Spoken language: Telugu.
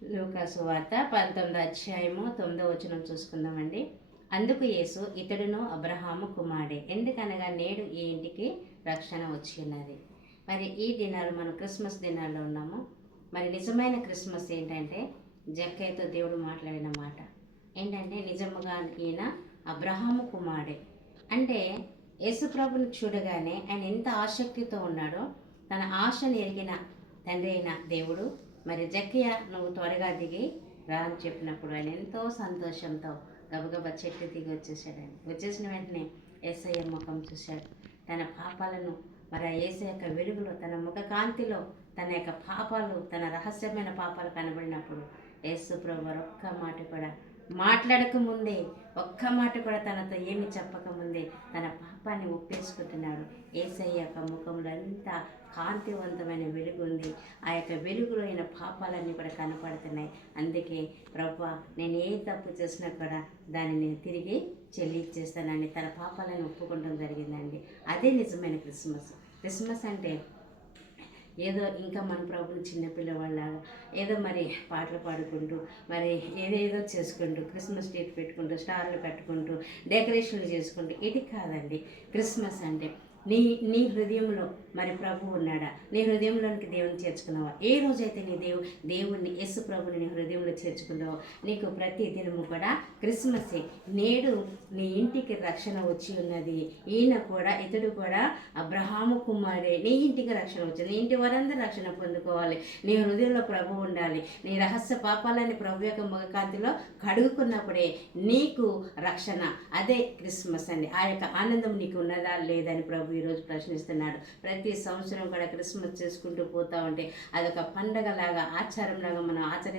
లూకా సువార్త 19వ అధ్యాయము 9వ వచనం చూసుకుందామండి. అందుకు యేసు, ఇతడును అబ్రహాము కుమారుడే, ఎందుకనగా నేడు ఈ ఇంటికి రక్షణ వచ్చి ఉన్నది. మరి ఈ దినాలు మనం క్రిస్మస్ దినాల్లో ఉన్నాము. మరి నిజమైన క్రిస్మస్ ఏంటంటే జక్కయ్యతో దేవుడు మాట్లాడిన మాట ఏంటంటే, నిజముగా ఈయన అబ్రహాము కుమారుడే. అంటే యేసుప్రభుని చూడగానే ఆయన ఎంత ఆసక్తితో ఉన్నాడో, తన ఆశను ఎరిగిన తండ్రి అయిన దేవుడు మరి జక్కయ్య నువ్వు త్వరగా దిగి రా అని చెప్పినప్పుడు ఆయన ఎంతో సంతోషంతో గబగబా చెట్టు దిగి వచ్చేసాడండి. వచ్చేసిన వెంటనే యేసయ్య ముఖం చూశాడు. తన పాపాలను మరి ఆ యేసయ్య యొక్క వెలుగులో, తన ముఖ కాంతిలో తన యొక్క పాపాలు, తన రహస్యమైన పాపాలు కనబడినప్పుడు యేసు ప్రభు ఒక్క మాట కూడా మాట్లాడకముందే, ఒక్క మాట కూడా తనతో ఏమి చెప్పకముందే తన పాపాన్ని ఒప్పేసుకుంటున్నాడు. యేసయ్య యొక్క ముఖంలో అంతా కాంతివంతమైన వెలుగు ఉంది. ఆ యొక్క వెలుగులో అయిన పాపాలన్నీ కూడా కనపడుతున్నాయి. అందుకే ప్రభువా, నేను ఏ తప్పు చేసినా కూడా దాన్ని నేను తిరిగి చెల్లించేస్తానని తన పాపాలను ఒప్పుకోవడం జరిగిందండి. అదే నిజమైన క్రిస్మస్. క్రిస్మస్ అంటే ఏదో ఇంకా మన ప్రభుని చిన్నపిల్లవాళ్ళలాగా ఏదో మరి పాటలు పాడుకుంటూ మరి ఏదేదో చేసుకుంటూ క్రిస్మస్ డేట్ పెట్టుకుంటూ స్టార్లు కట్టుకుంటూ డెకరేషన్లు చేసుకుంటూ ఇది కాదండి క్రిస్మస్ అంటే. నీ నీ హృదయంలో మరి ప్రభు ఉన్నాడా? నీ హృదయంలోనికి దేవుని చేర్చుకున్నావా? ఏ రోజైతే నీ దేవుణ్ణి యేసు ప్రభుని నీ హృదయంలో చేర్చుకున్నావో నీకు ప్రతి దినము కూడా క్రిస్మసే. నేడు నీ ఇంటికి రక్షణ వచ్చి ఉన్నది. ఈయన కూడా, ఇతడు కూడా అబ్రహాము కుమారుడే. నీ ఇంటికి రక్షణ వచ్చింది. నీ ఇంటి వారందరూ రక్షణ పొందుకోవాలి. నీ హృదయంలో ప్రభు ఉండాలి. నీ రహస్య పాపాలని ప్రభు యొక్క ముఖకాంతిలో కడుగుకున్నప్పుడే నీకు రక్షణ. అదే క్రిస్మస్ అండి. ఆ యొక్క ఆనందం నీకు ఉన్నదా లేదని ప్రభు ఈరోజు ప్రశ్నిస్తున్నాడు. ప్రతి సంవత్సరం కూడా క్రిస్మస్ చేసుకుంటూ పోతా ఉంటే అదొక పండగలాగా, ఆచారంలాగా మనం